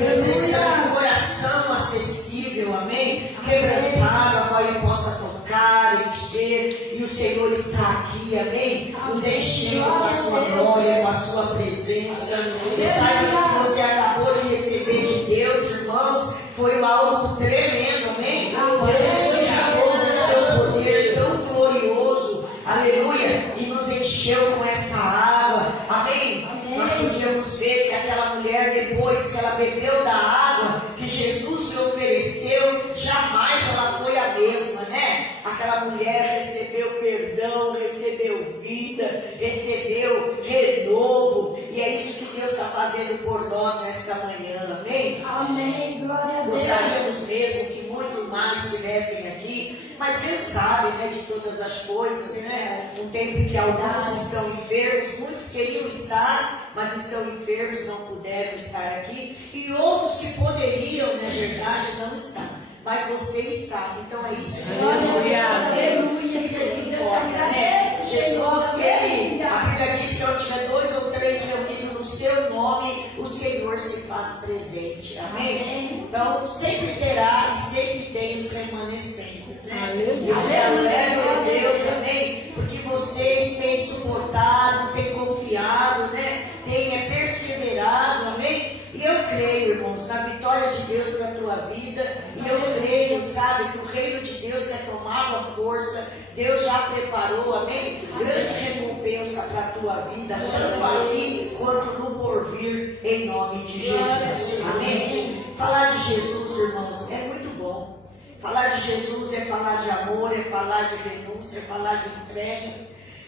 Deus precisa de um coração acessível, amém? Quebrantado, a qual Ele possa tocar, encher. E o Senhor está aqui, amém? Nos enchendo com a sua glória, com a sua presença. E saiba que você acabou de receber de Deus, irmãos, foi algo tremendo, amém? Deus nos chamou do seu poder tão glorioso, aleluia, e nos encheu com essa água, amém? Nós podíamos ver que aquela mulher, depois que ela bebeu da água que Jesus lhe ofereceu, jamais ela foi a mesma, né? Aquela mulher recebeu perdão, recebeu vida, recebeu renovo, e é isso que Deus está fazendo por nós nesta manhã, amém? Amém, glória a Deus. Gostaríamos mesmo que muito mais estivessem aqui, mas Deus sabe, né, de todas as coisas, né? Um tempo em que alguns estão enfermos, muitos queriam estar, mas estão enfermos, não puderam estar aqui, e outros que poderiam, na verdade, não estão. Mas você está, então é isso que aleluia, isso é que importa, né? Jesus, ele, a Bíblia diz que onde tiver 2 ou 3 reunidos no seu nome, o Senhor se faz presente, amém? Então sempre terá e sempre tem os remanescentes, né? Aleluia, Deus, amém? Porque vocês têm suportado, têm confiado, né? Têm perseverado, amém? E eu creio, irmãos, na vitória de Deus para a tua vida. E eu creio, sabe, que o reino de Deus tem tomado a força. Deus já preparou, amém? Grande recompensa para a tua vida, tanto aqui quanto no porvir, em nome de Jesus, amém? Falar de Jesus, irmãos, é muito bom. Falar de Jesus é falar de amor, é falar de renúncia, é falar de entrega.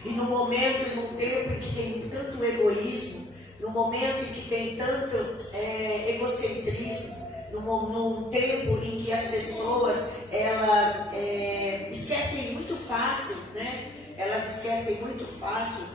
E no momento e num tempo em que tem tanto egoísmo, no momento em que tem tanto egocentrismo, num tempo em que as pessoas elas esquecem muito fácil, né? Elas esquecem muito fácil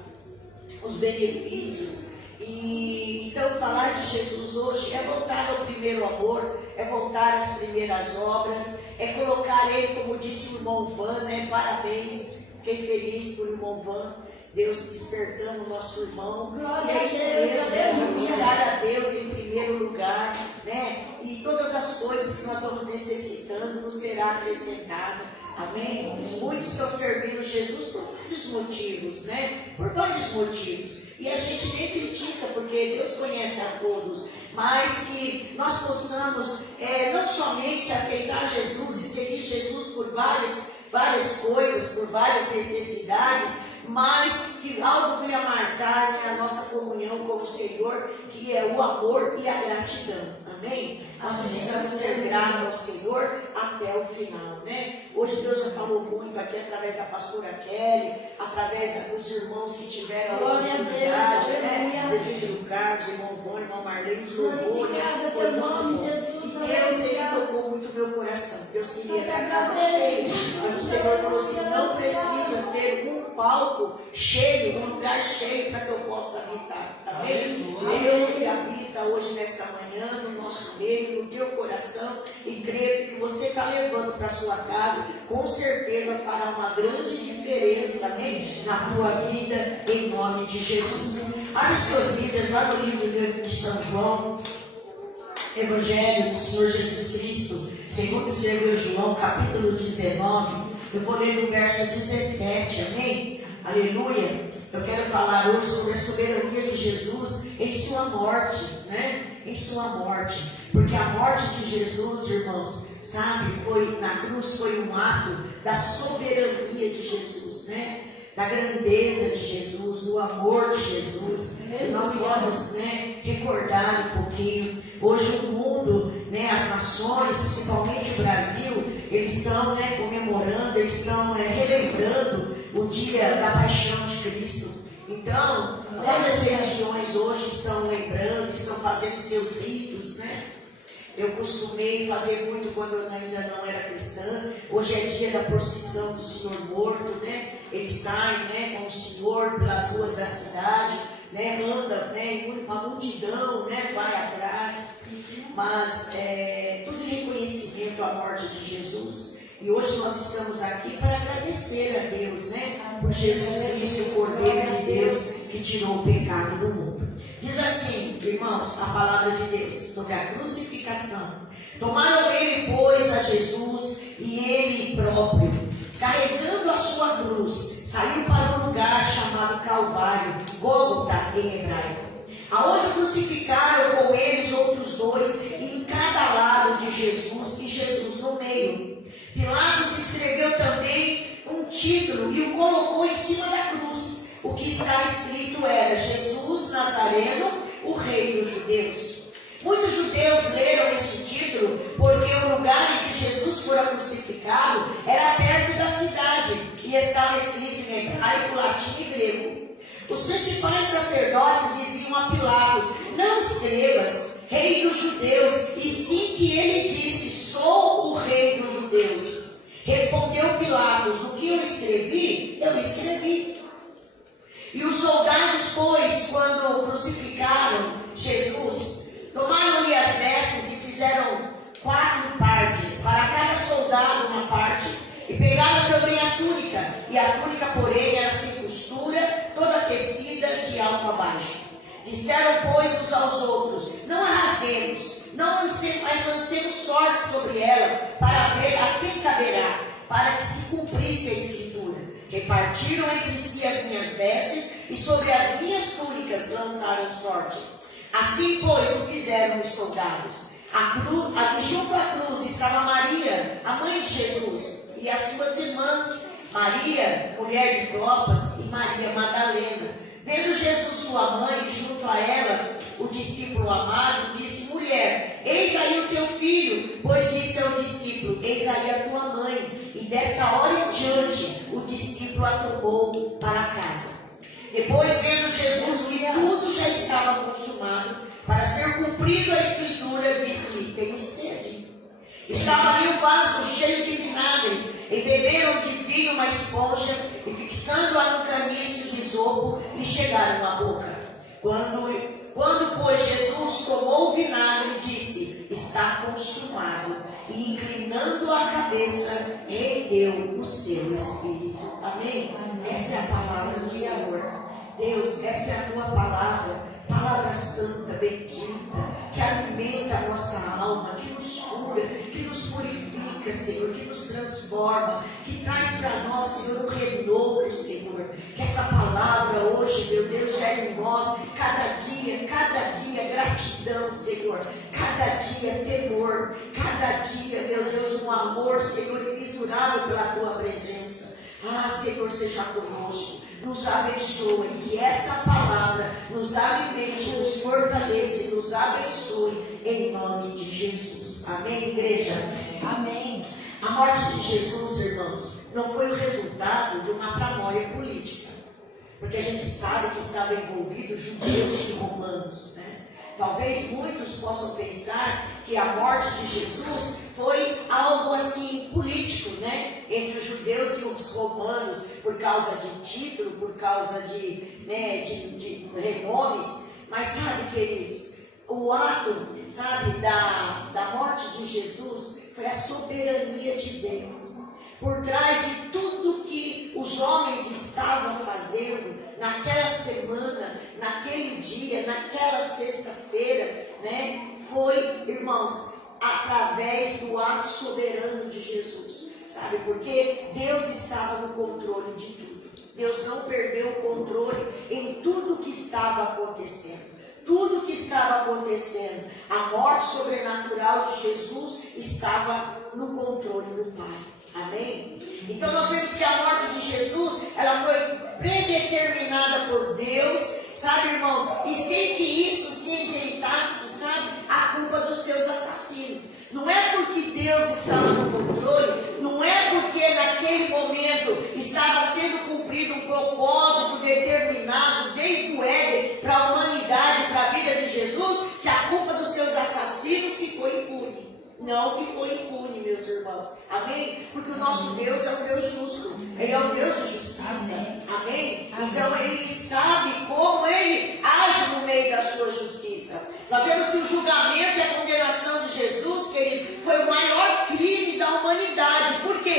os benefícios. E então falar de Jesus hoje é voltar ao primeiro amor, é voltar às primeiras obras, é colocar Ele, como disse o irmão Van, né? Parabéns, fiquei feliz por irmão Van. Deus despertando o nosso irmão, e é isso mesmo, buscar a Deus em primeiro lugar, né? E todas as coisas que nós vamos necessitando nos será acrescentado, amém? Muitos estão servindo Jesus por vários motivos, né? Por vários motivos, e a gente nem critica, porque Deus conhece a todos, mas que nós possamos não somente aceitar Jesus e seguir Jesus por várias coisas, por várias necessidades, mas que algo venha marcar, né, a nossa comunhão com o Senhor, que é o amor e a gratidão, amém? Nós precisamos ser gratos ao Senhor até o final, né? Hoje Deus já falou muito aqui através da pastora Kelly, através dos irmãos que tiveram a oportunidade, né? Prefeito Carlos, irmão Vônio, irmão Marlene, os louvores, foi muito bom. E Deus, Ele tocou muito meu coração. Deus queria essa casa cheia, mas o Senhor falou assim, não precisa ter um palco cheio, um lugar cheio para que eu possa habitar, tá bem? Deus, Ele habita hoje nesta manhã no nosso meio, no teu coração, e creio que você está levando para a sua casa, com certeza fará uma grande diferença, amém? Na tua vida, em nome de Jesus. Abre suas Bíblias lá no livro de São João, Evangelho do Senhor Jesus Cristo, segundo escreveu João, capítulo 19, eu vou ler do verso 17, amém? Aleluia! Eu quero falar hoje sobre a soberania de Jesus em sua morte, né? Em sua morte, porque a morte de Jesus, irmãos, sabe, foi na cruz, foi um ato da soberania de Jesus, né? Da grandeza de Jesus, do amor de Jesus. E nós vamos, né, recordar um pouquinho. Hoje o mundo, né, as nações, principalmente o Brasil, eles estão, né, comemorando, eles estão relembrando o dia da paixão de Cristo. Então, várias religiões hoje estão lembrando, estão fazendo seus ritos, né? Eu costumei fazer muito quando eu ainda não era cristã. Hoje é dia da procissão do Senhor morto, né? Eles saem, né, com o Senhor pelas ruas da cidade, né? Anda, né? Uma multidão, né? Vai atrás. Mas tudo em reconhecimento à morte de Jesus. E hoje nós estamos aqui para agradecer a Deus, né? Por Jesus Cristo, o Cordeiro de Deus que tirou o pecado do mundo. Diz assim, irmãos, a palavra de Deus sobre a crucificação. Tomaram ele, pois, a Jesus e ele próprio, carregando a sua cruz, saiu para um lugar chamado Calvário, Gólgota em hebraico, aonde crucificaram com eles outros dois, em cada lado de Jesus e Jesus no meio. Pilatos escreveu também um título e o colocou em cima da cruz. O que está escrito era: Jesus Nazareno, o Rei dos Judeus. Muitos judeus leram esse título porque o lugar em que Jesus fora crucificado era perto da cidade e estava escrito em hebraico, latim e grego. Os principais sacerdotes diziam a Pilatos: não escrevas Rei dos Judeus, e sim que ele disse: sou o Rei dos Judeus. Respondeu Pilatos: o que eu escrevi, eu escrevi. E os soldados, pois, quando crucificaram Jesus, tomaram-lhe as vestes e fizeram 4 partes, para cada soldado uma parte, e pegaram também a túnica, e a túnica, porém, era sem costura, toda aquecida de alto a baixo. Disseram, pois, uns aos outros: não a rasguemos, mas lancemos sorte sobre ela, para ver a quem caberá, para que se cumprisse a escritura. Repartiram entre si as minhas vestes, e sobre as minhas túnicas lançaram sorte. Assim, pois, o fizeram os soldados. Junto à cruz estava Maria, a mãe de Jesus, e as suas irmãs, Maria, mulher de Clopas, e Maria Madalena. Vendo Jesus sua mãe e junto a ela o discípulo amado, disse: mulher, eis aí o teu filho. Pois disse ao discípulo: eis aí a tua mãe. E desta hora em diante o discípulo a tomou para casa. Depois, vendo Jesus que tudo já estava consumado, para ser cumprido a escritura, disse-lhe: tenho sede. Estava ali um vaso cheio de vinagre, e beberam de vinho uma esponja, e fixando-a no caniço de isopo, lhe chegaram à boca. Quando, pois, Jesus tomou o vinagre, disse: está consumado, e inclinando a cabeça, rendeu o seu espírito. Amém? Esta é a palavra do Senhor. Deus, esta é a tua palavra, palavra santa, bendita, que alimenta a nossa alma, que nos cura, que nos purifica, Senhor, que nos transforma, que traz para nós, Senhor, um renovo, Senhor. Que essa palavra hoje, meu Deus, gere em nós, cada dia, gratidão, Senhor, cada dia, temor, cada dia, meu Deus, um amor, Senhor, imensurável pela tua presença. Ah, Senhor, seja conosco, nos abençoe, e que essa palavra nos alimente, nos fortaleça e nos abençoe, em nome de Jesus. Amém, igreja? Amém. A morte de Jesus, irmãos, não foi o resultado de uma tramóia política, porque a gente sabe que estava envolvido judeus e romanos, né? Talvez muitos possam pensar que a morte de Jesus foi algo assim político, né? Entre os judeus e os romanos, por causa de título, por causa de renomes. Mas sabe, queridos, o ato, sabe, da morte de Jesus foi a soberania de Deus. Por trás de tudo que os homens estavam fazendo naquela semana, naquele dia, naquela sexta-feira, né? Foi, irmãos, através do ato soberano de Jesus. Sabe por quê? Deus estava no controle de tudo. Deus não perdeu o controle em tudo que estava acontecendo. Tudo que estava acontecendo, a morte sobrenatural de Jesus estava no controle do Pai. Amém? Então nós vemos que a morte de Jesus, ela foi predeterminada por Deus, sabe, irmãos? E sem que isso se isentasse, sabe, a culpa dos seus assassinos. Não é porque Deus estava no controle, não é porque naquele momento estava sendo cumprido um propósito determinado desde o Éden para a humanidade, para a vida de Jesus, que a culpa dos seus assassinos ficou impune. Não ficou impune, meus irmãos. Amém? Porque o nosso Deus é um Deus justo. Ele é um Deus de justiça. Amém? Então Ele sabe como Ele age no meio da sua justiça. Nós vemos que o julgamento e a condenação de Jesus, querido, foi o maior crime da humanidade. Por quê?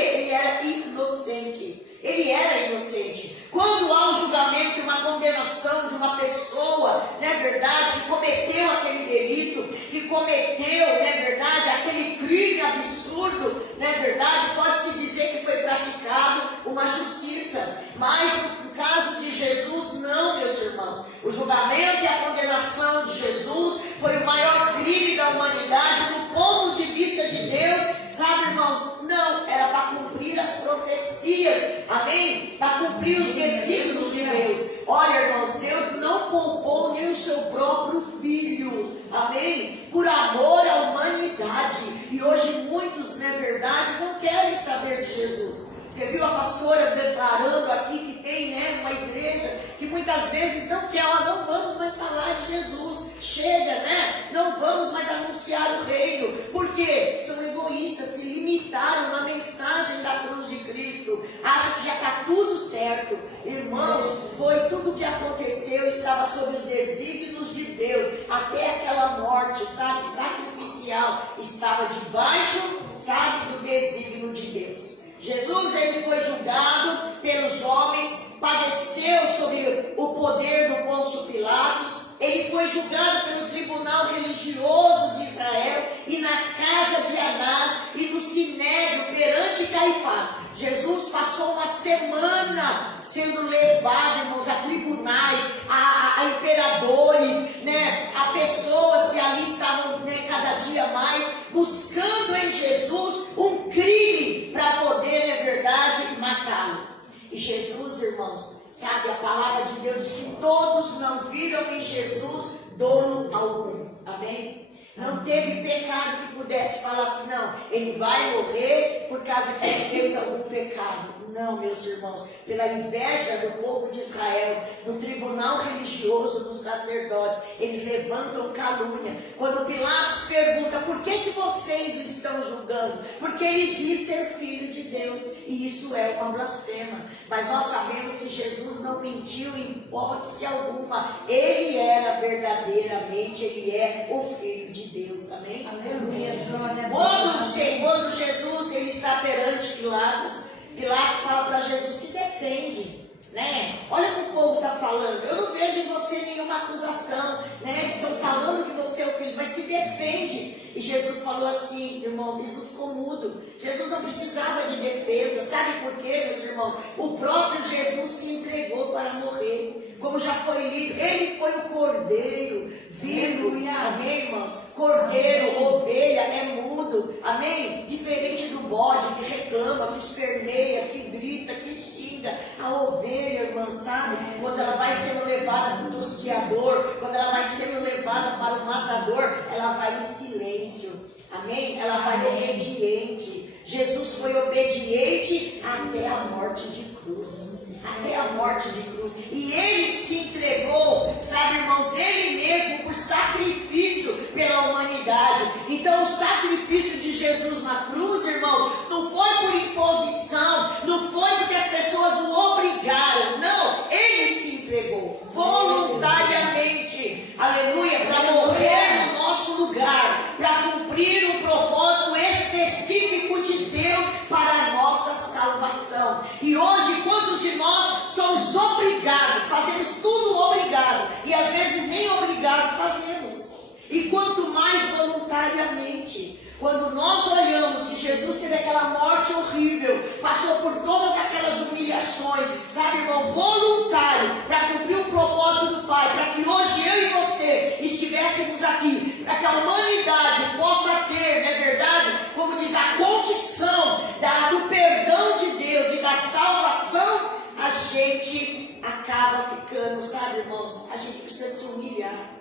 Ele era inocente. Quando há um julgamento, uma condenação de uma pessoa, não é verdade, que cometeu aquele delito, que cometeu, não é verdade, aquele crime absurdo, não é verdade, pode-se dizer que foi praticado uma justiça. Mas no caso de Jesus, não, meus irmãos. O julgamento e a condenação de Jesus foi o maior crime da humanidade do ponto de vista de Deus. Sabe, irmãos, não, era para cumprir as profecias, amém? Para cumprir os desígnios de Deus. Olha, irmãos, Deus não poupou nem o seu próprio filho, amém? Por amor à humanidade. E hoje muitos, na verdade, não querem saber de Jesus. Você viu a pastora declarando aqui que tem, né, uma igreja que muitas vezes não quer, ó, não vamos mais falar de Jesus, chega, né? Não vamos mais anunciar o reino. Por quê? São egoístas, se limitaram na mensagem da cruz de Cristo, acham que já está tudo certo. Irmãos, foi tudo o que aconteceu, estava sob os desígnios de Deus, até aquela morte, sabe, sacrificial, estava debaixo, sabe, do desígnio de Deus. Jesus, ele foi julgado pelos homens, padeceu sob o poder do Pôncio Pilatos, ele foi julgado pelo tribunal religioso de Israel e na casa de Anás e no sinédrio perante Caifás. Jesus passou uma semana sendo levado, irmãos, a tribunais, a imperadores, né, a pessoas que ali estavam, né, cada dia mais buscando em Jesus um crime para poder, na verdade, matá-lo. E Jesus, irmãos, sabe, a palavra de Deus diz que todos não viram em Jesus dolo algum, amém? Não teve pecado que pudesse falar assim, não, ele vai morrer por causa que ele fez algum pecado. Não, meus irmãos, pela inveja do povo de Israel, do tribunal religioso, dos sacerdotes, eles levantam calúnia. Quando Pilatos pergunta, por que vocês o estão julgando? Porque ele diz ser filho de Deus, e isso é uma blasfema. Mas nós sabemos que Jesus não mentiu em hipótese alguma. Ele era verdadeiramente, ele é o filho de Deus, amém? Quando Jesus ele está perante Pilatos, Pilatos fala para Jesus, se defende, né? Olha o que o povo está falando, eu não vejo em você nenhuma acusação, né? Eles estão falando que você é o filho, mas se defende. E Jesus falou assim, irmãos, Jesus ficou mudo. Jesus não precisava de defesa, sabe por quê, meus irmãos? O próprio Jesus se entregou para morrer, como já foi lido, ele foi o cordeiro vivo, amém, irmãos? Cordeiro, ovelha, é mudo, amém? Diferente do bode que reclama, que esperneia, que grita, que xinga. A ovelha, irmã, sabe? Quando ela vai sendo levada para o tosquiador, quando ela vai sendo levada para o matador, ela vai em silêncio, amém? Ela vai obediente. Jesus foi obediente até a morte de cruz. Até a morte de cruz. E ele se entregou, sabe, irmãos, ele mesmo por sacrifício pela humanidade. Então o sacrifício de Jesus na cruz, irmãos, não foi por imposição, não foi porque as pessoas o obrigaram, não, ele se entregou voluntariamente, aleluia, para morrer no nosso lugar, para cumprir um propósito específico de Deus para a nossa salvação. E hoje, quantos de nós somos obrigados, fazemos tudo obrigado, e às vezes nem obrigado fazemos, e quanto mais voluntariamente. Quando nós olhamos que Jesus teve aquela morte horrível, passou por todas aquelas humilhações, sabe, irmão, voluntário, para cumprir o propósito do Pai, para que hoje eu e você estivéssemos aqui, para que a humanidade possa ter, não é verdade, como diz, a condição do perdão de Deus e da salvação, a gente acaba ficando, sabe, irmãos, a gente precisa se humilhar.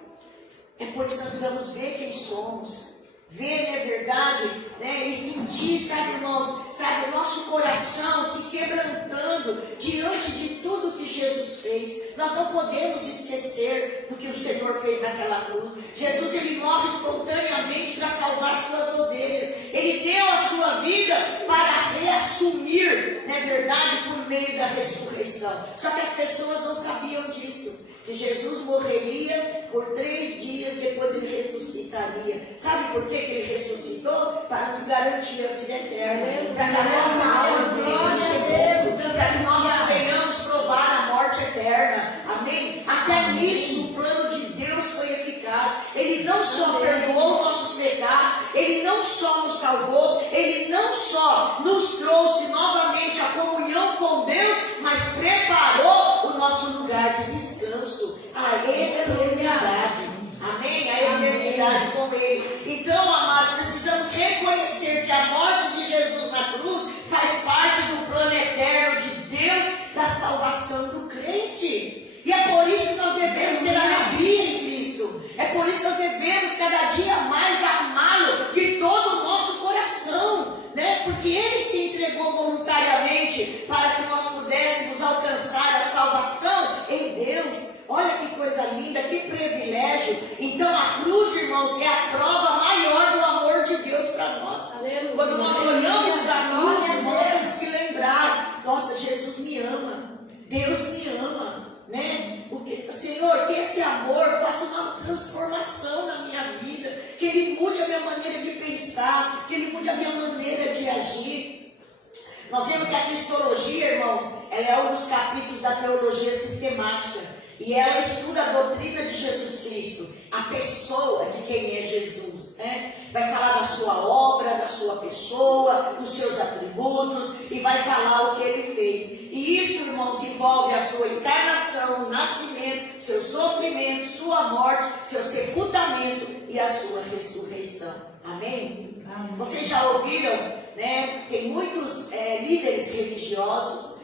É por isso que nós precisamos ver quem somos. Ver, não é verdade, né? E sentir, sabe, irmãos, sabe, o nosso coração se quebrantando diante de tudo que Jesus fez. Nós não podemos esquecer do que o Senhor fez naquela cruz. Jesus, ele morre espontaneamente para salvar suas ovelhas. Ele deu a sua vida para reassumir, não é verdade, por meio da ressurreição. Só que as pessoas não sabiam disso. que Jesus morreria por 3 dias, depois ele ressuscitaria. Sabe por que ele ressuscitou? Para nos garantir a vida eterna, para que a nossa alma não fique no sepulcro, para que nós não venhamos provar a morte eterna. Amém? Até nisso o plano de Deus foi eficaz. Ele não só perdoou nossos pecados, ele não só nos salvou, ele não só nos trouxe novamente a comunhão com Deus, mas preparou o nosso lugar de descanso, a eternidade. Amém? A eternidade com Ele. Então, amados, precisamos reconhecer que a morte de Jesus na cruz faz parte do plano eterno de Deus, da salvação do crente. E é por isso que nós devemos ter alegria em Cristo. É por isso que nós devemos cada dia mais amá-lo de todo o nosso coração, né? Porque Ele se entregou voluntariamente para que nós pudéssemos alcançar a salvação em Deus. Olha que coisa linda, que privilégio. Então a cruz, irmãos, é a prova maior do amor de Deus para nós. Aleluia. Quando nós olhamos para a cruz, irmãos, nós temos que lembrar: nossa, Jesus me ama, Deus me ama, né? Senhor, que esse amor faça uma transformação na minha vida, que Ele mude a minha maneira de pensar, que Ele mude a minha maneira de agir. Nós vemos que a cristologia, irmãos, ela é um dos capítulos da teologia sistemática, e ela estuda a doutrina de Jesus Cristo, a pessoa de quem é Jesus, né? Vai falar da sua obra, da sua pessoa, dos seus atributos, e vai falar o que Ele fez. E isso, irmãos, envolve a sua encarnação, nascimento, seu sofrimento, sua morte, seu sepultamento e a sua ressurreição. Amém? Amém. Vocês já ouviram, né? Tem muitos líderes religiosos,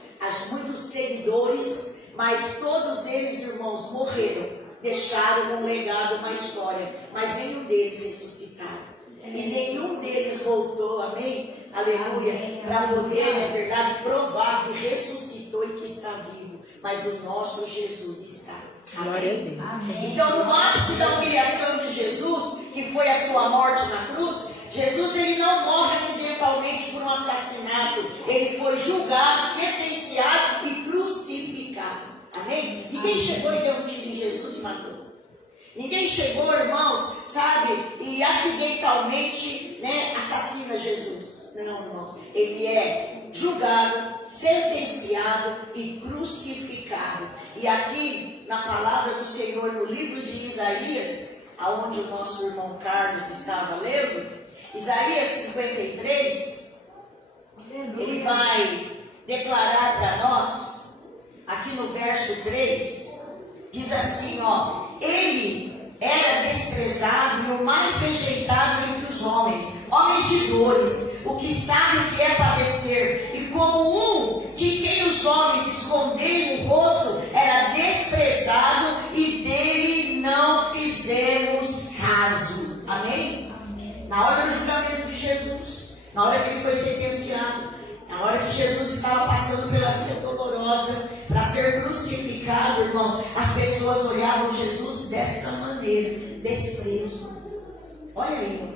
muitos seguidores, mas todos eles, irmãos, morreram, deixaram um legado, uma história, mas nenhum deles ressuscitaram. E nenhum deles voltou, amém? Aleluia, para poder, na verdade, provar que ressuscitou e que está vivo. Mas o nosso Jesus está. Amém? Amém. Então, no ápice da humilhação de Jesus, que foi a sua morte na cruz, Jesus ele não morre acidentalmente por um assassinato. Ele foi julgado, sentenciado e crucificado. Amém? Ninguém chegou e deu um tiro em Jesus e matou. Ninguém chegou, irmãos, sabe, e acidentalmente, né, assassina Jesus. Não, irmãos. Ele é julgado, sentenciado e crucificado. E aqui, na palavra do Senhor, no livro de Isaías, aonde o nosso irmão Carlos estava lendo, Isaías 53, ele vai declarar para nós, aqui no verso 3, diz assim, ó: Ele era desprezado e o mais rejeitado entre os homens de dores, o que sabe o que é padecer, e como um de quem os homens esconderam o rosto, era desprezado e dele não fizemos caso. Amém? Na hora do julgamento de Jesus, na hora que ele foi sentenciado, na hora que Jesus estava passando pela vida dolorosa para ser crucificado, irmãos, as pessoas olhavam Jesus dessa maneira, desprezo. Olha aí, irmão,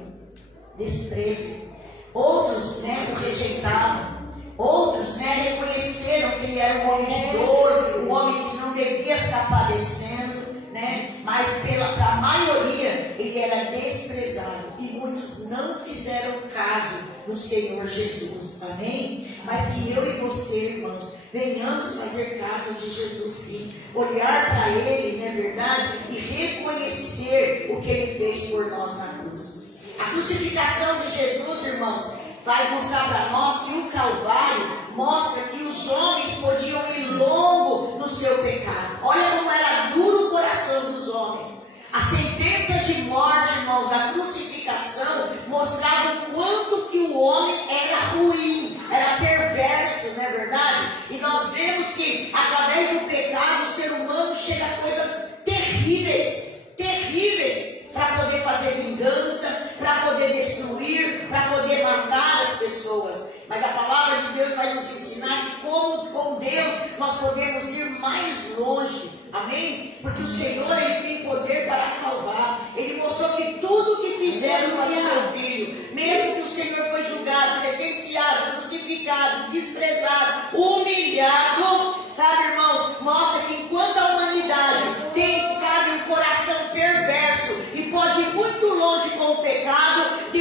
desprezo. Outros, né, o rejeitavam. Outros, né, reconheceram que ele era um homem de dor, um homem que não devia estar padecendo, né? Mas para a maioria ele era desprezado e muitos não fizeram caso do Senhor Jesus, amém? Mas que eu e você, irmãos, venhamos fazer caso de Jesus, sim, olhar para Ele, não é verdade? E reconhecer o que Ele fez por nós na cruz. A crucificação de Jesus, irmãos, vai mostrar para nós que o Calvário mostra que os homens podiam ir longo no seu pecado. Olha como era duro o coração dos homens. A sentença de morte, irmãos, da crucificação, mostrava o quanto que o homem era ruim, era perverso, não é verdade? E nós vemos que, através do pecado, o ser humano chega a coisas terríveis, terríveis, para poder fazer vingança, para poder destruir, para poder matar as pessoas. Mas a palavra de Deus vai nos ensinar que como com Deus nós podemos ir mais longe. Amém? Porque o Senhor, Ele tem poder para salvar. Ele mostrou que tudo o que fizeram para o seu filho, mesmo que o Senhor foi julgado, sentenciado, crucificado, desprezado, humilhado, sabe, irmãos, mostra que enquanto a humanidade tem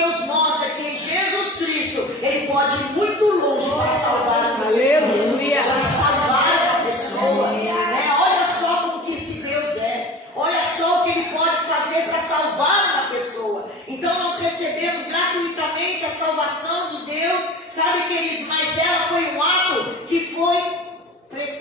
Deus mostra que em Jesus Cristo Ele pode ir muito longe para salvar a pessoa. Aleluia. Para salvar a pessoa. Né? Olha só como que esse Deus é. Olha só o que Ele pode fazer para salvar uma pessoa. Então nós recebemos gratuitamente a salvação de Deus, sabe, queridos? Mas ela foi um ato que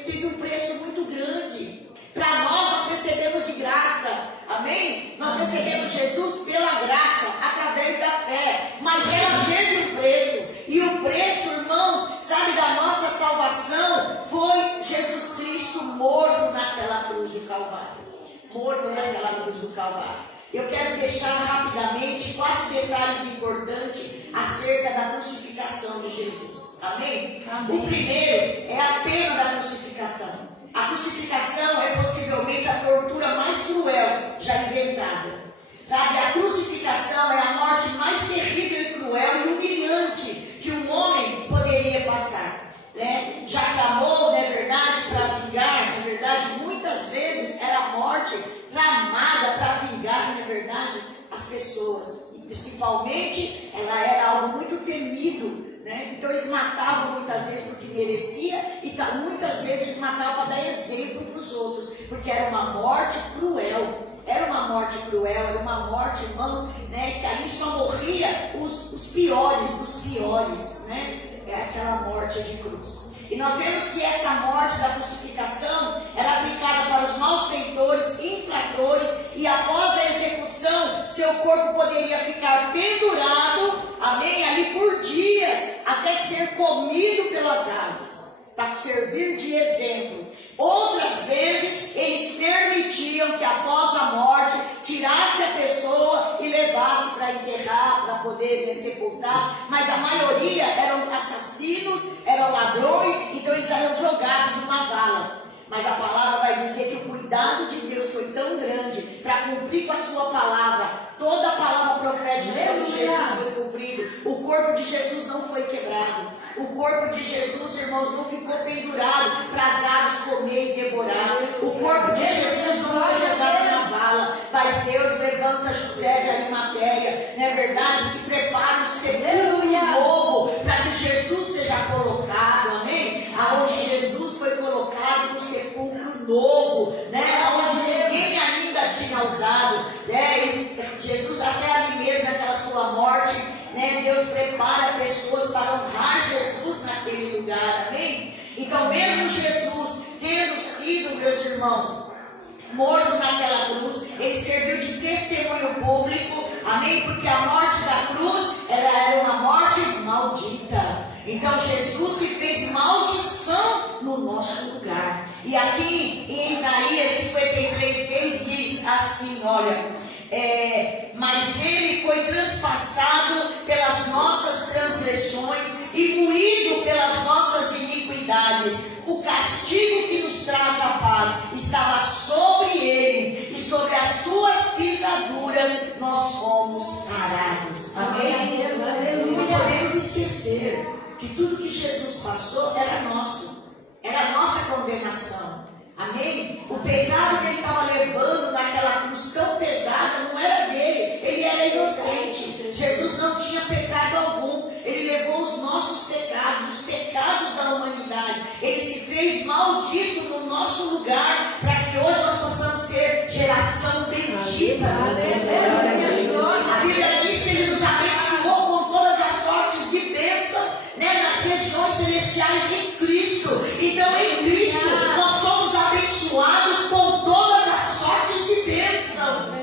teve um preço muito grande. Para nós recebemos de graça. Amém? Nós recebemos Jesus pela graça, através da fé. Mas ela teve um preço. E o preço, irmãos, sabe, da nossa salvação foi Jesus Cristo morto naquela cruz do Calvário. Morto naquela cruz do Calvário. Eu quero deixar rapidamente 4 detalhes importantes acerca da crucificação de Jesus. Amém? O primeiro é a pena da crucificação. A crucificação é possivelmente a tortura mais cruel já inventada. Sabe, a crucificação é a morte mais terrível e cruel e humilhante que um homem poderia passar. Né? Já clamou, não é verdade, para vingar, não é verdade? Muitas vezes era a morte tramada para vingar, não é verdade, as pessoas. E principalmente, ela era algo muito temido. Né? Então eles matavam muitas vezes porque merecia e muitas vezes eles matavam para dar exemplo para os outros, porque era uma morte cruel. Era uma morte cruel, era uma morte, irmãos, né, que ali só morria os piores dos piores, né? É aquela morte de cruz. E nós vemos que essa morte da crucificação era aplicada para os malfeitores, infratores, e após a execução, seu corpo poderia ficar pendurado, amém, ali por dias, até ser comido pelas aves, para servir de exemplo. Outras vezes, eles permitiam que após a morte, tirasse a pessoa e levasse para enterrar, para poder sepultar, mas a maioria eram assassinos, eram ladrões, então eles eram jogados numa vala. Mas a palavra vai dizer que o cuidado de Deus foi tão grande para cumprir com a sua palavra. Toda a palavra profética sobre Jesus foi cumprido. O corpo de Jesus não foi quebrado. O corpo de Jesus, irmãos, não ficou pendurado para as aves comer e devorar. O corpo de Jesus não foi jogado na vala. Mas Deus levanta José de Arimateia, não é verdade? Que prepara um sepulcro novo para que Jesus seja colocado, amém? Aonde Jesus foi colocado no sepulcro novo, né? Aonde ninguém ainda tinha usado, né? Jesus até ali mesmo, naquela sua morte, né? Deus prepara pessoas para honrar Jesus naquele lugar, amém? Então mesmo Jesus tendo sido, meus irmãos, morto naquela cruz, ele serviu de testemunho público, amém? Porque a morte da cruz, ela era uma morte maldita. Então Jesus se fez maldição no nosso lugar. E aqui em Isaías 53:6 diz assim, olha, mas ele foi transpassado pelas nossas transgressões e moído pelas nossas iniquidades. O castigo que nos traz a paz estava sobre ele, e sobre as suas pisaduras nós fomos sarados. Amém? Não podemos esquecer que tudo que Jesus passou era nosso, era a nossa condenação. Amém? O pecado que ele estava levando naquela cruz tão pesada não era dele, ele era inocente. Jesus não tinha pecado algum, ele levou os nossos pecados, os pecados da humanidade. Ele se fez maldito no nosso lugar, para que hoje nós possamos ser geração bendita do Senhor. A Bíblia diz que ele nos abençoou com todas as sortes de bênção, né, nas regiões celestiais em Cristo. Então em Cristo nós somos abençoados com todas as sortes de bênção.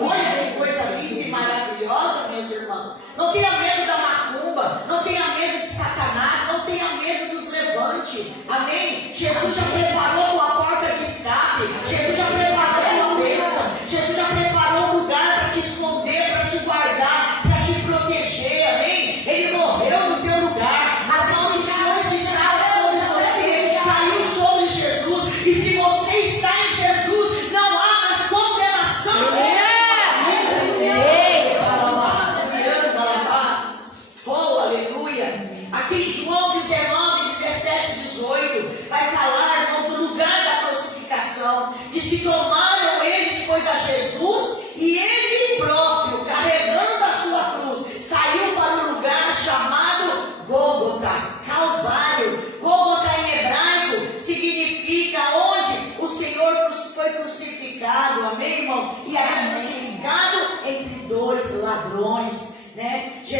Olha que coisa linda e maravilhosa, meus irmãos. Não tenha medo da macumba, não tenha medo de Satanás, não tenha medo dos levantes. Amém? Jesus já preparou a tua porta de escape, Jesus já preparou a tua bênção, Jesus já preparou um lugar para te esconder, para te guardar, para te proteger. Amém? Ele morreu no teu lugar. As maldições que estavam sobre você caiu sobre Jesus. E se você está em Jesus, não há mais condenação. Oh, aleluia. Aqui em João 19, 17, 18 vai falar, irmãos, do lugar da crucificação. Diz que tomaram eles, pois, a Jesus, e ele próprio, carregando a sua cruz, saiu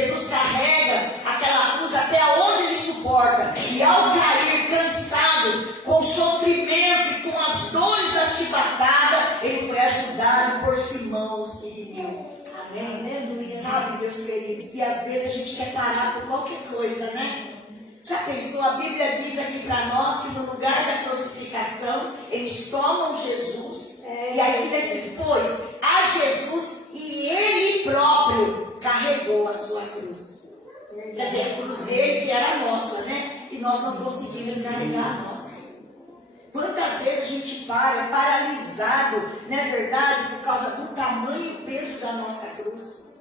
Jesus carrega aquela cruz até onde ele suporta. E ao cair cansado, com sofrimento e com as dores da chibatada, ele foi ajudado por Simão, o sirineu. Amém? Sabe, meus queridos, e às vezes a gente quer parar por qualquer coisa, né? Já pensou? A Bíblia diz aqui para nós que no lugar da crucificação, eles tomam Jesus. E aí diz escrito, pois a Jesus e ele próprio carregou a sua cruz. Quer dizer, a cruz dele que era a nossa, né? E nós não conseguimos carregar a nossa. Quantas vezes a gente paralisado, não é verdade, por causa do tamanho e peso da nossa cruz.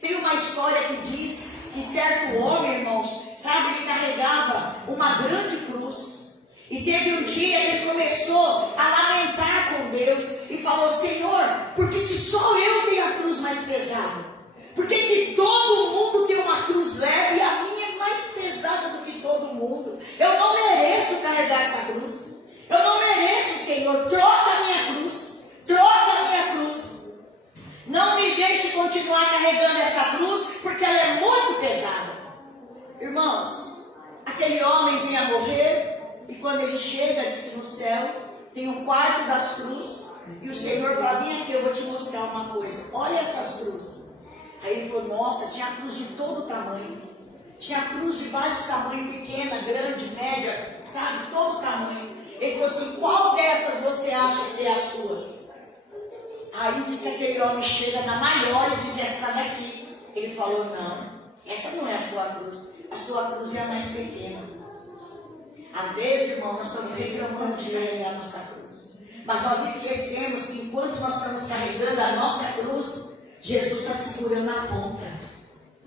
Tem uma história que diz que certo homem, irmãos, sabe, ele carregava uma grande cruz. E teve um dia que ele começou a lamentar com Deus e falou, Senhor, por que só eu tenho a cruz mais pesada? Por que todo mundo tem uma cruz leve e a minha é mais pesada do que todo mundo? Eu não mereço carregar essa cruz. Eu não mereço, Senhor, troca a minha cruz. Troca a minha cruz. Não me deixe continuar carregando essa cruz, porque ela é muito pesada. Irmãos, aquele homem vinha morrer, e quando ele chega, diz que no céu tem um quarto das cruzes, e o Senhor fala, vem aqui, eu vou te mostrar uma coisa. Olha essas cruzes. Aí ele falou, nossa, tinha a cruz de todo tamanho. Tinha a cruz de vários tamanhos, pequena, grande, média, sabe, todo tamanho. Ele falou assim, qual dessas você acha que é a sua? Aí diz que aquele homem chega na maior e diz, essa daqui. Ele falou, não, essa não é a sua cruz. A sua cruz é a mais pequena. Às vezes, irmão, nós estamos reclamando de carregar a nossa cruz. Mas nós esquecemos que enquanto nós estamos carregando a nossa cruz, Jesus está segurando a ponta.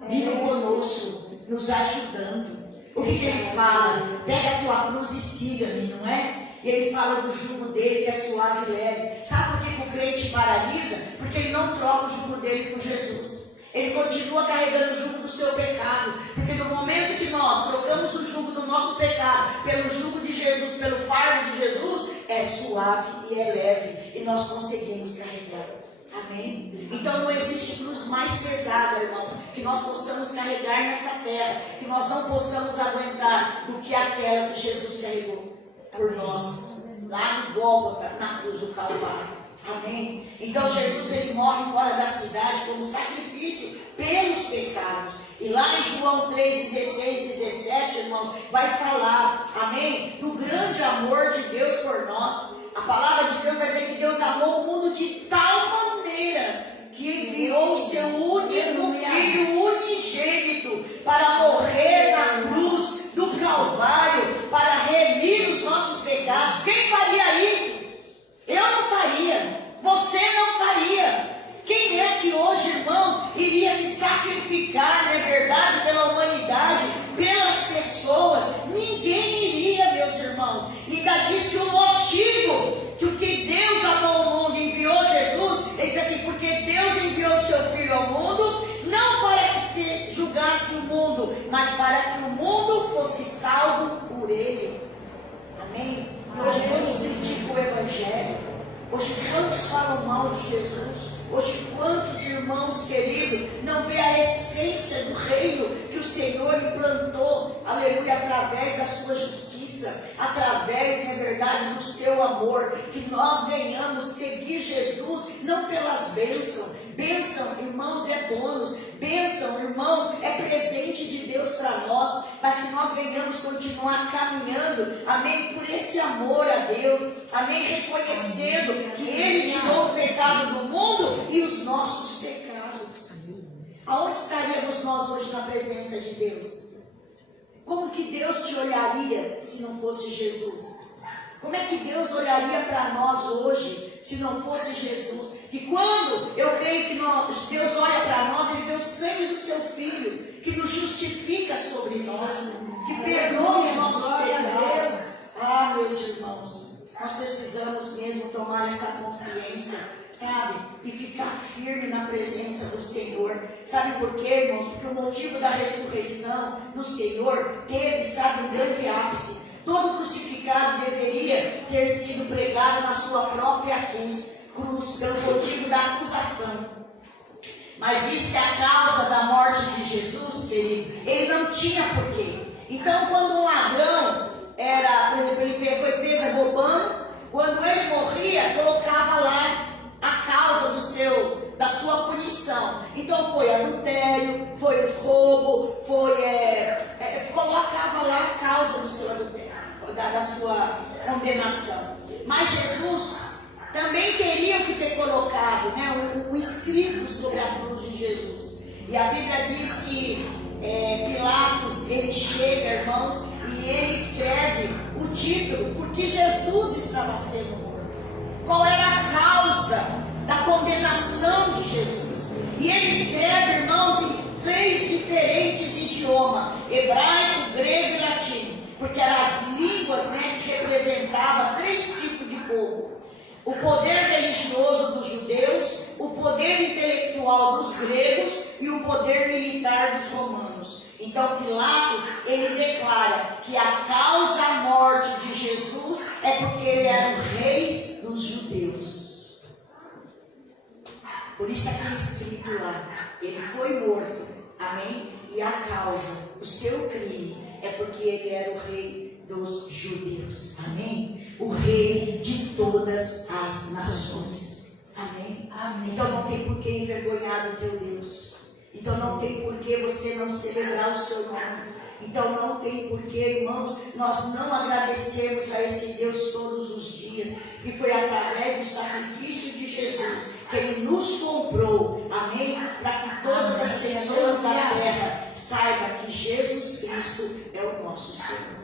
Vindo conosco, nos ajudando. O que ele fala? Pega a tua cruz e siga-me, não é? E ele fala do jugo dele que é suave e leve. Sabe por que o crente paralisa? Porque ele não troca o jugo dele com Jesus. Ele continua carregando o jugo do seu pecado. Porque no momento que nós trocamos o jugo do nosso pecado pelo jugo de Jesus, pelo fardo de Jesus, é suave e é leve. E nós conseguimos carregar. Amém? Então não existe cruz mais pesada, irmãos, que nós possamos carregar nessa terra, que nós não possamos aguentar do que aquela que Jesus carregou por nós, lá no Gólgota, na cruz do Calvário. Amém? Então Jesus, ele morre fora da cidade como sacrifício pelos pecados. E lá em João 3, 16, 17, irmãos, vai falar, amém, do grande amor de Deus por nós. A palavra de Deus vai dizer que Deus amou o mundo de tal maneira que enviou o seu único Filho unigênito para morrer na cruz do Calvário, para remir os nossos pecados. Quem faria isso? Eu não faria. Você não faria. Quem é que hoje, irmãos, iria se sacrificar, não é verdade, pela humanidade, pelas pessoas? Ninguém iria, meus irmãos. E ainda diz que o motivo que o que Deus amou o mundo e enviou Jesus, ele diz assim, porque Deus enviou seu Filho ao mundo, não para que se julgasse o mundo, mas para que o mundo fosse salvo por ele. Amém? Hoje quantos criticam o Evangelho? Hoje quantos falam mal de Jesus? Hoje quantos irmãos queridos não vê a essência do reino que o Senhor implantou, aleluia, através da sua justiça, através, na verdade, do seu amor, que nós venhamos seguir Jesus, não pelas bênçãos. Bênção, irmãos, é bônus. Bênção, irmãos, é presente de Deus para nós, mas que nós venhamos continuar caminhando, amém, por esse amor a Deus, amém, reconhecendo que Ele tirou o pecado do mundo e os nossos pecados. Aonde estaríamos nós hoje na presença de Deus? Como que Deus te olharia se não fosse Jesus? Como é que Deus olharia para nós hoje se não fosse Jesus? E quando eu creio que Deus olha para nós, Ele vê o sangue do seu Filho, que nos justifica sobre nós, que perdoa os nossos pecados. Ah, meus irmãos, nós precisamos mesmo tomar essa consciência, sabe? E ficar firme na presença do Senhor. Sabe por quê, irmãos? Porque o motivo da ressurreição no Senhor teve, sabe, um grande ápice. Todo crucificado deveria ter sido pregado na sua própria cruz, pelo motivo da acusação. Mas diz que a causa da morte de Jesus, querido, ele não tinha porquê. Então, quando um ladrão ele foi pego roubando, quando ele morria, colocava lá a causa da sua punição. Então foi adultério, foi roubo, colocava lá a causa do seu adultério, da sua condenação. Mas Jesus também teria que ter colocado, né, um escrito sobre a cruz de Jesus. E a Bíblia diz que Pilatos, ele chega, irmãos, e ele escreve o título, porque Jesus estava sendo morto. Qual era a causa da condenação de Jesus? E ele escreve, irmãos, em 3 diferentes idiomas, hebraico, grego e latino, porque eram as línguas, né, que representavam 3 tipos de povo. O poder religioso dos judeus, o poder intelectual dos gregos e o poder militar dos romanos. Então Pilatos, ele declara que a causa da morte de Jesus é porque ele era o rei dos judeus. Por isso aqui escrito lá, ele foi morto, amém? E a causa, o seu crime, é porque ele era o rei dos judeus, amém? O rei de todas as nações, amém? Amém. Então não tem por que envergonhar o teu Deus. Então não tem por que você não celebrar o seu nome. Então não tem por que, irmãos, nós não agradecermos a esse Deus todos os dias. E foi através do sacrifício de Jesus que Ele nos comprou, amém? Para que todas as pessoas da terra saibam que Jesus Cristo é o nosso Senhor.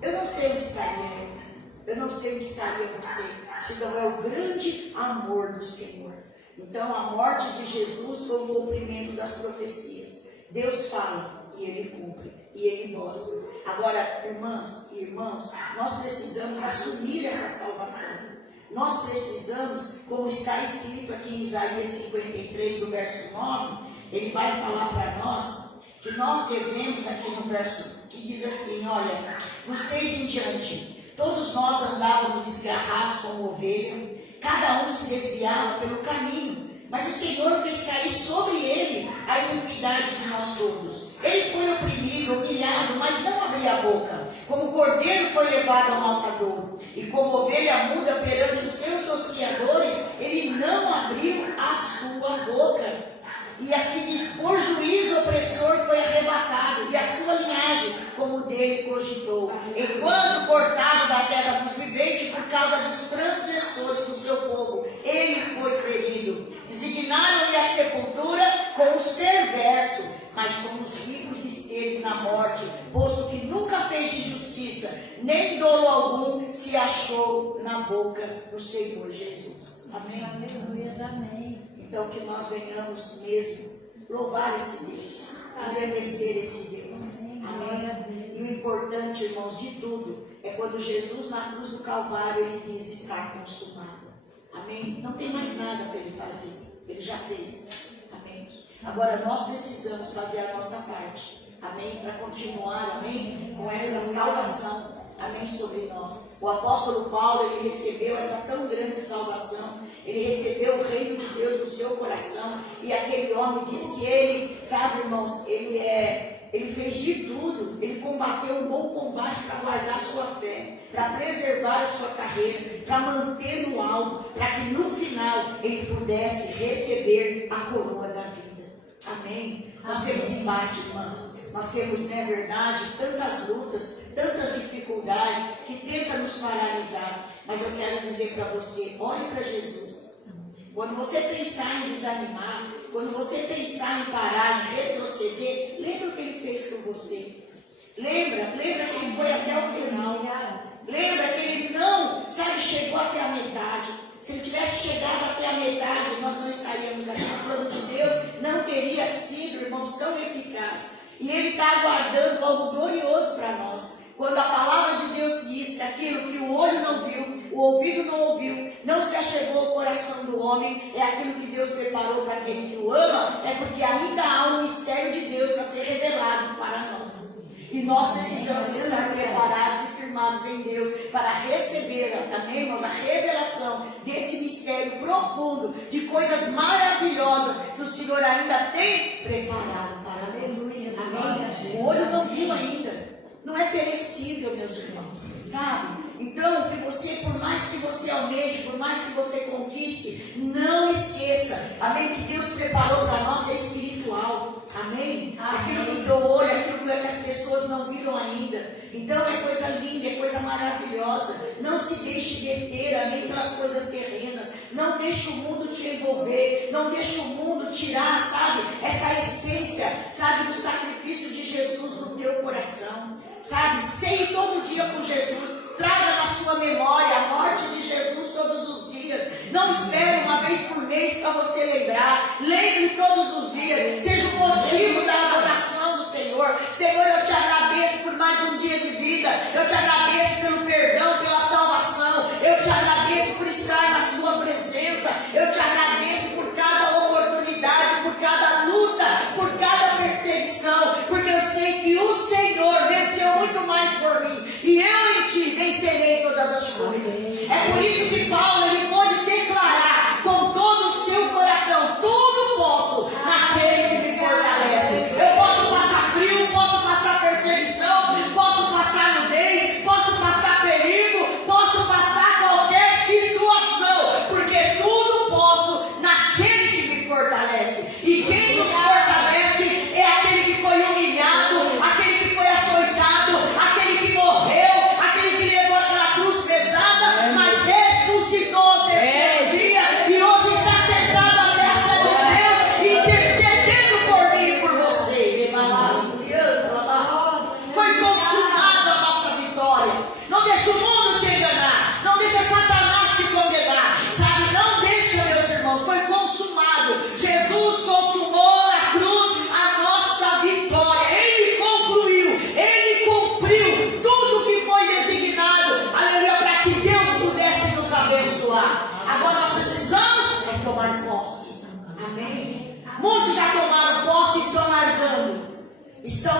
Eu não sei onde estaria ele. Eu não sei onde estaria você, se não é o grande amor do Senhor. Então a morte de Jesus foi o cumprimento das profecias. Deus fala e Ele cumpre, e Ele mostra. Agora, irmãs e irmãos, nós precisamos assumir essa salvação. Nós precisamos, como está escrito aqui em Isaías 53, do verso 9, ele vai falar para nós, que nós devemos, aqui no verso, que diz assim, olha, dos 6 em diante, todos nós andávamos desgarrados como ovelha, cada um se desviava pelo caminho, mas o Senhor fez cair sobre ele a iniquidade de nós todos. Ele foi oprimido, humilhado, mas não abria a boca. Como cordeiro foi levado ao matadouro, e como ovelha muda perante os seus tosquiadores, ele não abriu a sua boca. E aqui diz, por juízo opressor foi arrebatado, e a sua linhagem, como dele cogitou. Enquanto cortado da terra dos viventes, por causa dos transgressores do seu povo, ele foi ferido. Designaram-lhe a sepultura com os perversos, mas com os ricos esteve na morte, posto que nunca fez injustiça, nem dolo algum se achou na boca do Senhor Jesus. Amém? Aleluia, amém. Então que nós venhamos mesmo louvar esse Deus, agradecer esse Deus. Amém? E o importante, irmãos, de tudo, é quando Jesus na cruz do Calvário, ele diz, está consumado. Amém? Não tem mais nada para ele fazer, ele já fez. Amém? Agora nós precisamos fazer a nossa parte. Amém? Para continuar, amém? Com essa salvação. Amém, sobre nós. O apóstolo Paulo, ele recebeu essa tão grande salvação. Ele recebeu o reino de Deus no seu coração. E aquele homem diz que ele, sabe, irmãos, ele fez de tudo. Ele combateu um bom combate para guardar a sua fé, para preservar a sua carreira, para manter no alvo, para que no final ele pudesse receber a coroa da vida. Amém? Nós temos embate, irmãs. Nós temos, não é verdade, tantas lutas, tantas dificuldades que tentam nos paralisar. Mas eu quero dizer para você, olhe para Jesus. Quando você pensar em desanimar, quando você pensar em parar, em retroceder, lembra o que ele fez por você. Lembra que ele foi até o final. Lembra que ele não, sabe, chegou até a metade. Se ele tivesse chegado até a metade, nós não estaríamos aqui. O plano de Deus não teria sido, irmãos, tão eficaz. E Ele está aguardando algo glorioso para nós. Quando a palavra de Deus diz que aquilo que o olho não viu, o ouvido não ouviu, não se achegou ao coração do homem, é aquilo que Deus preparou para aquele que o ama, é porque ainda há um mistério de Deus para ser revelado para nós. E nós precisamos estar preparados e firmados firmados em Deus para receber, amém, irmãos, a revelação desse mistério profundo, de coisas maravilhosas que o Senhor ainda tem preparado para nós. Amém? O olho não viu ainda. Não é perecível, meus irmãos, sabe? Então, que você, por mais que você almeje, por mais que você conquiste, não esqueça, amém, que Deus preparou para nós é espiritual, amém? Aquilo que o teu olho, aquilo que as pessoas não viram ainda. Então, é coisa linda, é coisa maravilhosa. Não se deixe deter, amém, pelas coisas terrenas. Não deixe o mundo te envolver, não deixe o mundo tirar, sabe, essa essência, sabe, do sacrifício de Jesus no teu coração. Sabe, ceie todo dia com Jesus, traga na sua memória a morte de Jesus todos os dias. Não espere uma vez por mês para você lembrar. Lembre todos os dias, seja o motivo da adoração do Senhor. Senhor, eu te agradeço por mais um dia de vida. Eu te agradeço pelo perdão, pela salvação. Eu te agradeço por estar na sua presença. Eu te agradeço por cada oportunidade, por cada luta, por cada perseguição, porque eu sei que o Senhor venceu muito mais por mim, e eu em ti vencerei todas as coisas. É por isso que Paulo, ele pode declarar com todo o seu coração: tudo posso naquele que me fortalece. Eu posso passar frio, posso passar perseguição, posso passar nudez, posso passar perigo, posso passar qualquer situação, porque tudo posso naquele que me fortalece. E quem nos fortalece é aquele que foi humilhado, aquele que foi açoitado, aquele que morreu, aquele que levou aquela cruz pesada, mas ressuscitou ao terceiro dia e hoje está sentado à destra de Deus, intercedendo por mim e por você. Foi consumada a nossa vitória. Não deixe o mundo te enganar, não deixe Satanás te condenar, sabe? Não deixe, meus irmãos, foi consumado. Jesus consumou na cruz a nossa vitória. Ele concluiu, ele cumpriu tudo que foi designado, aleluia, para que Deus pudesse nos abençoar. Agora nós precisamos tomar posse, amém? Muitos já tomaram posse e estão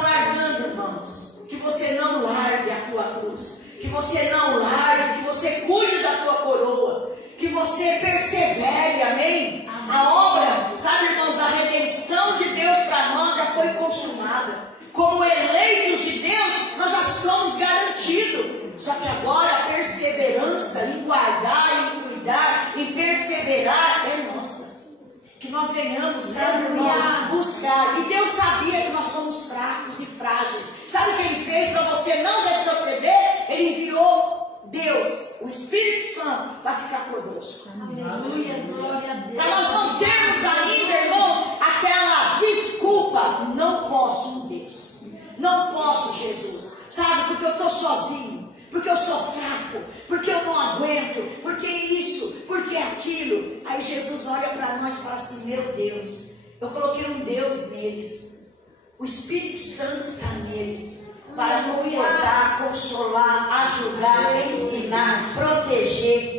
largando, irmãos. Que você não largue a tua cruz, que você não largue, que você cuide da tua coroa, que você persevere, amém? A obra, sabe, irmãos, da redenção de Deus para nós já foi consumada. Como eleitos de Deus, nós já estamos garantidos. Só que agora a perseverança em guardar, em cuidar, em perseverar é nossa. Que nós venhamos, sabe, irmãos, buscar. E Deus sabia que nós somos fracos e frágeis. Sabe o que Ele fez para você não retroceder? Ele enviou Deus, o Espírito Santo, para ficar conosco. Aleluia, glória a Deus. Para nós não termos ainda, irmãos, aquela desculpa: não posso, Deus, não posso, Jesus, sabe, porque eu estou sozinho, porque eu sou fraco, porque eu não aguento, porque isso, porque aquilo. Aí Jesus olha para nós e fala assim: meu Deus, eu coloquei um Deus neles, o Espírito Santo está neles, para confortar, consolar, ajudar, ensinar, proteger.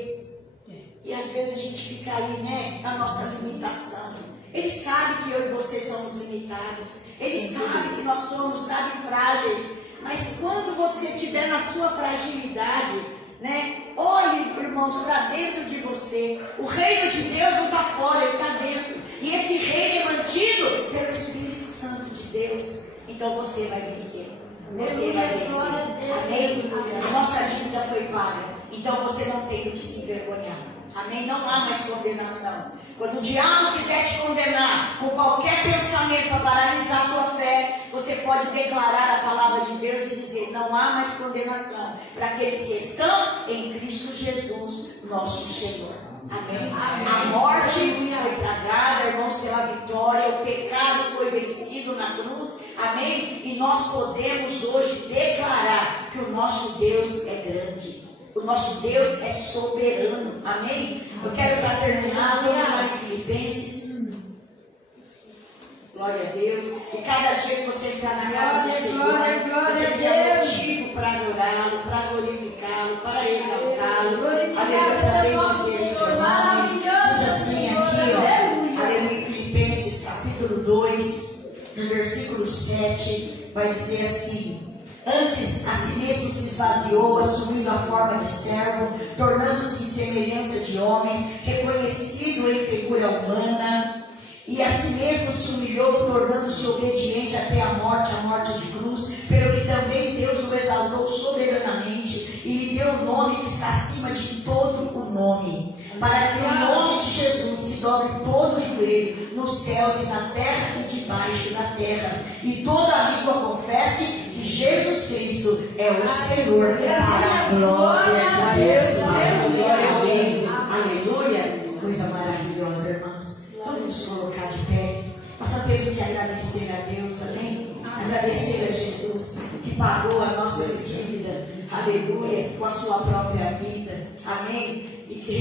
E às vezes a gente fica aí, né, na nossa limitação. Ele sabe que eu e você somos limitados. Ele sabe que nós somos, sabe, frágeis. Mas quando você estiver na sua fragilidade, né, olhe, irmãos, para dentro de você. O reino de Deus não está fora, ele está dentro. E esse reino é mantido pelo Espírito Santo de Deus. Então você vai vencer. Você vai vencer. Amém? A nossa dívida foi paga. Então você não tem do que se envergonhar. Amém? Não há mais condenação. Quando o diabo quiser te condenar com qualquer pensamento para paralisar a tua fé, você pode declarar a palavra de Deus e dizer: não há mais condenação para aqueles que estão em Cristo Jesus, nosso Senhor. Amém? A morte foi tragada, irmãos, pela vitória. O pecado foi vencido na cruz. Amém? E nós podemos hoje declarar que o nosso Deus é grande. O nosso Deus é soberano. Amém? Eu quero, para terminar, vamos lá em Filipenses. Glória a Deus. E cada dia que você entrar na casa do Senhor, você tem motivo para adorá-lo, para glorificá-lo, para exaltá-lo. Aleluia, para dizer o seu nome. Diz assim aqui, ó. Aleluia, Filipenses capítulo 2, no versículo 7, vai dizer assim: Antes, a si mesmo se esvaziou, assumindo a forma de servo, tornando-se em semelhança de homens, reconhecido em figura humana, e a si mesmo se humilhou, tornando-se obediente até a morte de cruz, pelo que também Deus o exaltou soberanamente, e lhe deu o nome que está acima de todo o nome, para que o nome de Jesus se dobre todo o joelho, nos céus e na terra e debaixo da terra, e toda a língua confesse que Jesus Cristo é o Senhor, para a glória de Deus. Amém. Aleluia. Coisa maravilhosa, irmãos. Vamos nos colocar de pé. Nós só temos que agradecer a Deus, amém? Agradecer a Jesus que pagou a nossa dívida, aleluia, com a sua própria vida, amém? E que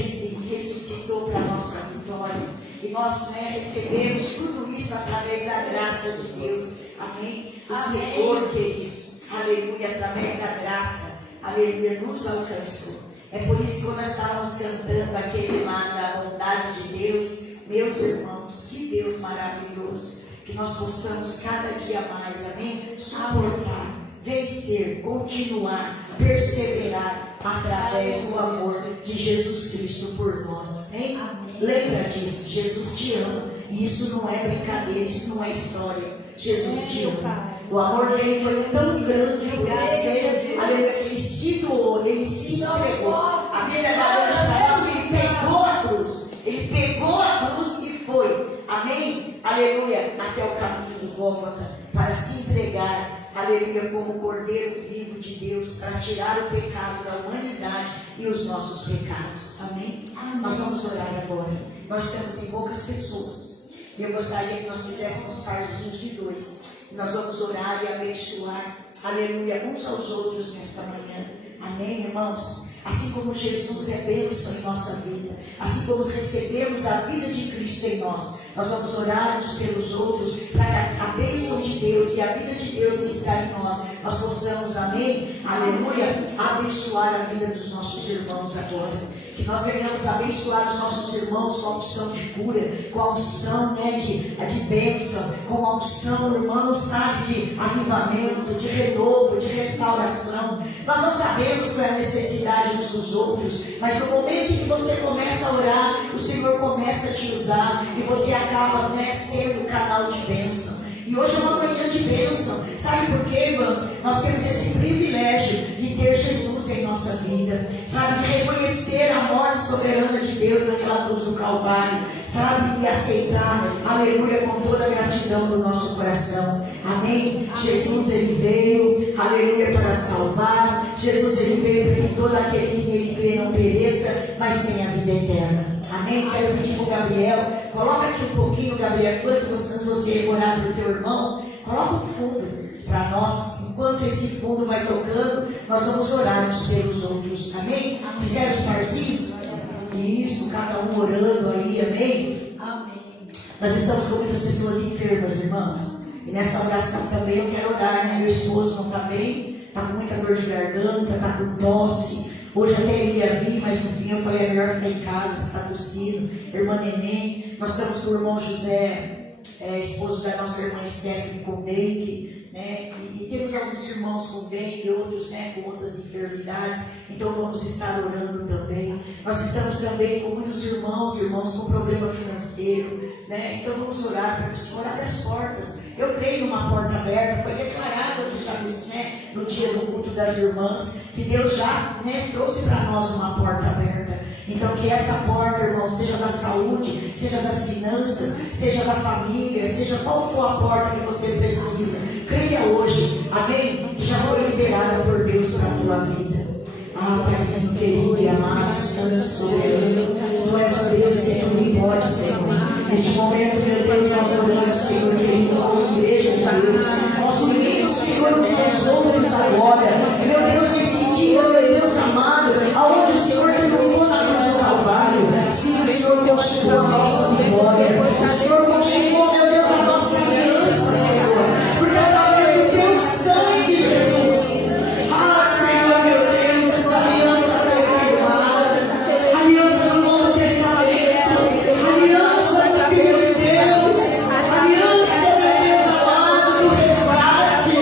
ressuscitou para a nossa vitória. E nós recebemos tudo isso através da graça de Deus, amém? O Senhor, queridos, aleluia, através da graça, aleluia, nos alcançou. É por isso que quando nós estávamos cantando aquele lá da bondade de Deus, meus irmãos, que Deus maravilhoso, que nós possamos cada dia mais, amém? Suportar, vencer, continuar, perseverar através do amor de Jesus Cristo por nós, amém? Lembra disso, Jesus te ama, e isso não é brincadeira, isso não é história. Jesus te ama. O amor dele foi tão grande por você, aleluia, que ele se doou, ele se entregou. A Bíblia garante para nós que ele pegou a cruz. Ele pegou a cruz e foi, amém? Aleluia, até o caminho do Gólgota, para se entregar, aleluia, como Cordeiro vivo de Deus, para tirar o pecado da humanidade e os nossos pecados, amém? Nós vamos orar agora. Nós estamos em poucas pessoas, e eu gostaria que nós fizéssemos parzinhos de 2. Nós vamos orar e abençoar, aleluia, uns aos outros nesta manhã, amém, irmãos? Assim como Jesus é bênção em nossa vida, assim como recebemos a vida de Cristo em nós, nós vamos orar uns pelos outros, para que a bênção de Deus e a vida de Deus que está em nós possamos, amém, aleluia, abençoar a vida dos nossos irmãos agora. Que nós venhamos abençoar os nossos irmãos com a unção de cura, com a unção de bênção, com a unção, irmão, sabe, de avivamento, de renovo, de restauração. Nós não sabemos qual é a necessidade uns dos outros, mas no momento em que você começa a orar, o Senhor começa a te usar e você acaba sendo um canal de bênção. E hoje é uma manhã de bênção. Sabe por quê, irmãos? Nós temos esse privilégio de ter Jesus em nossa vida. Sabe? De reconhecer a morte soberana de Deus naquela cruz do Calvário. Sabe? E aceitar, aleluia, com toda a gratidão do nosso coração. Amém? Jesus, ele veio, aleluia, para salvar. Jesus, ele veio para que todo aquele que nele crê não pereça, mas tenha a vida eterna. Amém? Quero pedir para o Gabriel, coloca aqui um pouquinho, Gabriel, enquanto você orar para o teu irmão, coloca um fundo para nós. Enquanto esse fundo vai tocando, nós vamos orar uns pelos outros. Amém? Fizeram os parzinhos? Isso, cada um orando aí, amém? Amém. Nós estamos com muitas pessoas enfermas, irmãos. E nessa oração também eu quero orar, né? Meu esposo não está bem, está com muita dor de garganta, está com tosse. Hoje até ele ia vir, mas no fim eu falei, é melhor ficar em casa, está tossindo. Irmã Neném, nós estamos com o irmão José, esposo da nossa irmã Stephanie, com dengue, né? E temos alguns irmãos com dengue e outros, né, com outras enfermidades. Então vamos estar orando também. Nós estamos também com muitos irmãos com problema financeiro, né? Então vamos orar para que o Senhor abra as portas. Eu creio numa porta aberta, foi declarado aqui já, né, no dia do culto das irmãs, que Deus já, né, trouxe para nós uma porta aberta. Então que essa porta, irmão, seja da saúde, seja das finanças, seja da família, seja qual for a porta que você precisa, creia hoje, amém? Que já foi liberada por Deus para a tua vida. Paizinho querido e amado, santo soberano, Tu és o Deus que tudo me pode, Senhor. Neste momento, meu Deus, nós oramos, Senhor, querido, como igreja de Deus. Nós unimos, Senhor, os teus outros agora. Meu Deus, nesse dia, meu Deus amado, aonde o Senhor derrubou na cruz do Calvário. Sim, o Senhor consumou a nossa vitória. O Senhor consumou, meu Deus, a nossa aliança, Senhor. Porque através do teu sangue, Jesus. Senhor, meu Deus, essa aliança foi firmada. Aliança do Novo Testamento. Aliança do Filho de Deus. Aliança, meu Deus amado, do resgate.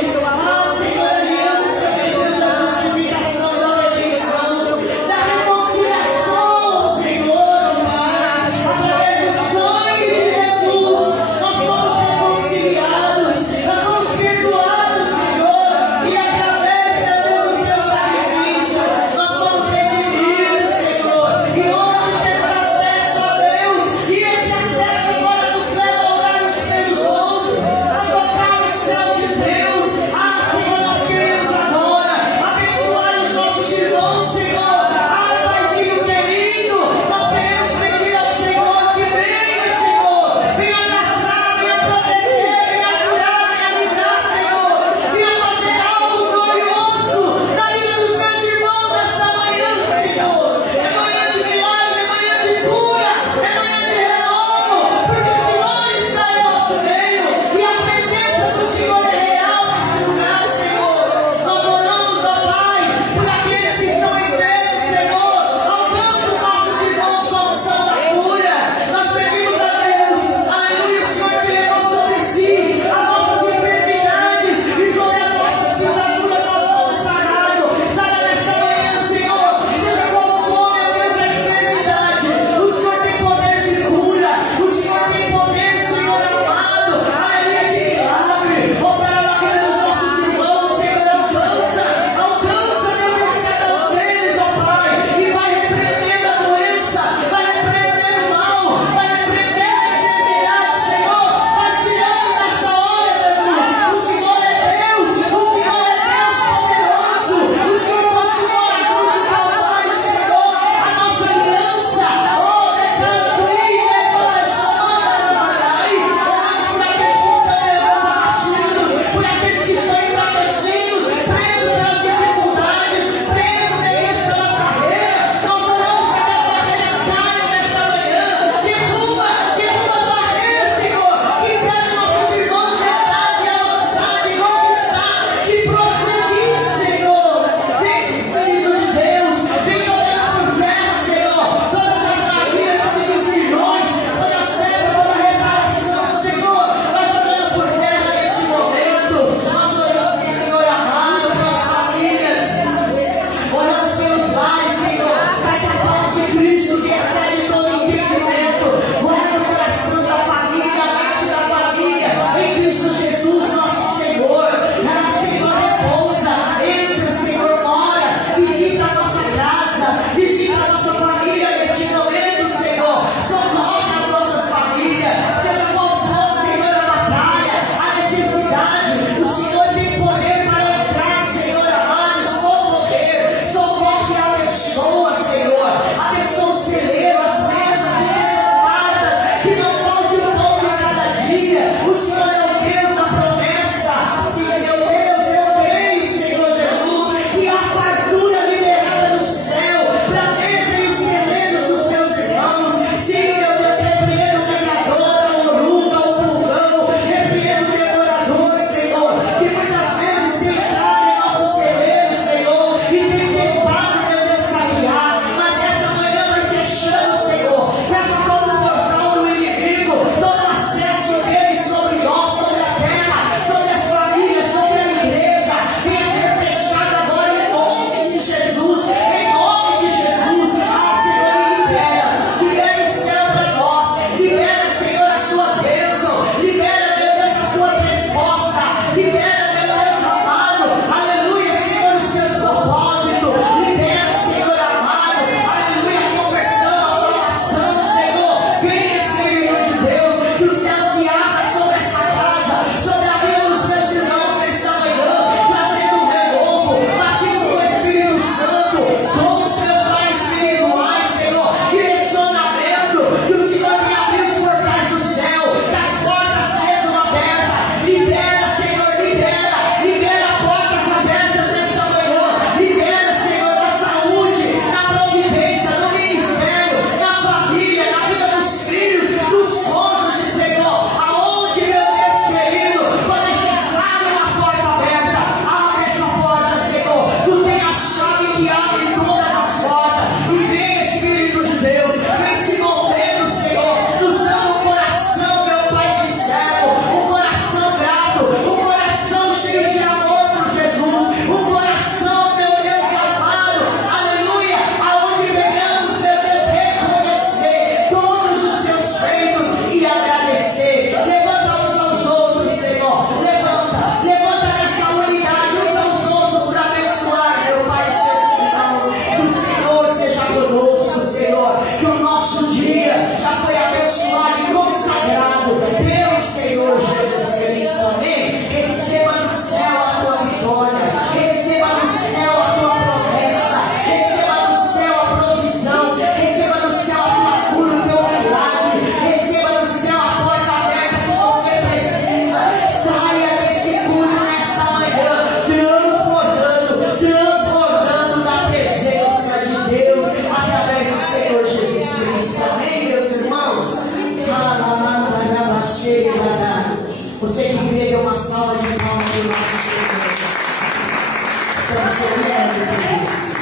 Estamos terminando por isso.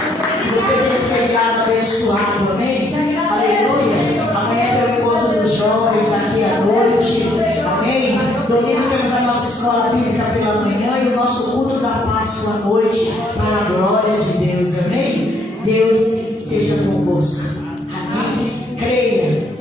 Você tem um feriado abençoado, amém? Aleluia. Amanhã tem o encontro dos jovens aqui à noite, amém? Domingo temos a nossa escola bíblica pela manhã e o nosso culto da Páscoa à noite, para a glória de Deus, amém? Deus seja convosco, amém? Creia,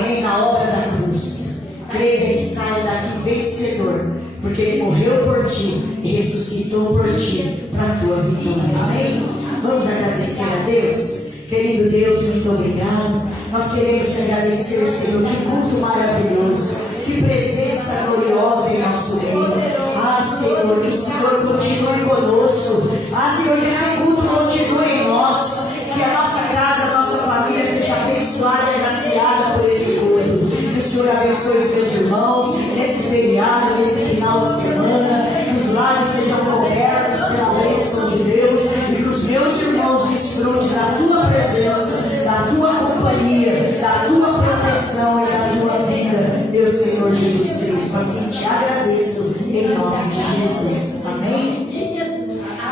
amém, na obra da cruz. Creia e saia daqui vencedor, porque Ele morreu por ti e ressuscitou por ti para a tua vitória, amém? Vamos agradecer a Deus. Querido Deus, muito obrigado. Nós queremos te agradecer, Senhor. Que culto maravilhoso, que presença gloriosa em nosso meio. Ah, Senhor, que o Senhor continue conosco. Ah, Senhor, que esse culto continue em nós. Que a nossa casa, a nossa família seja abençoada e agraciada por esse culto. Que o Senhor abençoe os meus irmãos nesse feriado, nesse final de semana. Que os lares sejam cobertos pela bênção de Deus e que os meus irmãos desfrutem da tua presença, da tua companhia, da tua proteção e da tua vida, meu Senhor Jesus Cristo. Assim te agradeço em nome de Jesus. Amém?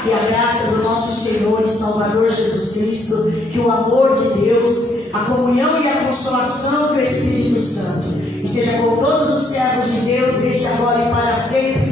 Que a graça do nosso Senhor e Salvador Jesus Cristo, que o amor de Deus, a comunhão e a consolação do Espírito Santo esteja com todos os servos de Deus, desde agora e para sempre.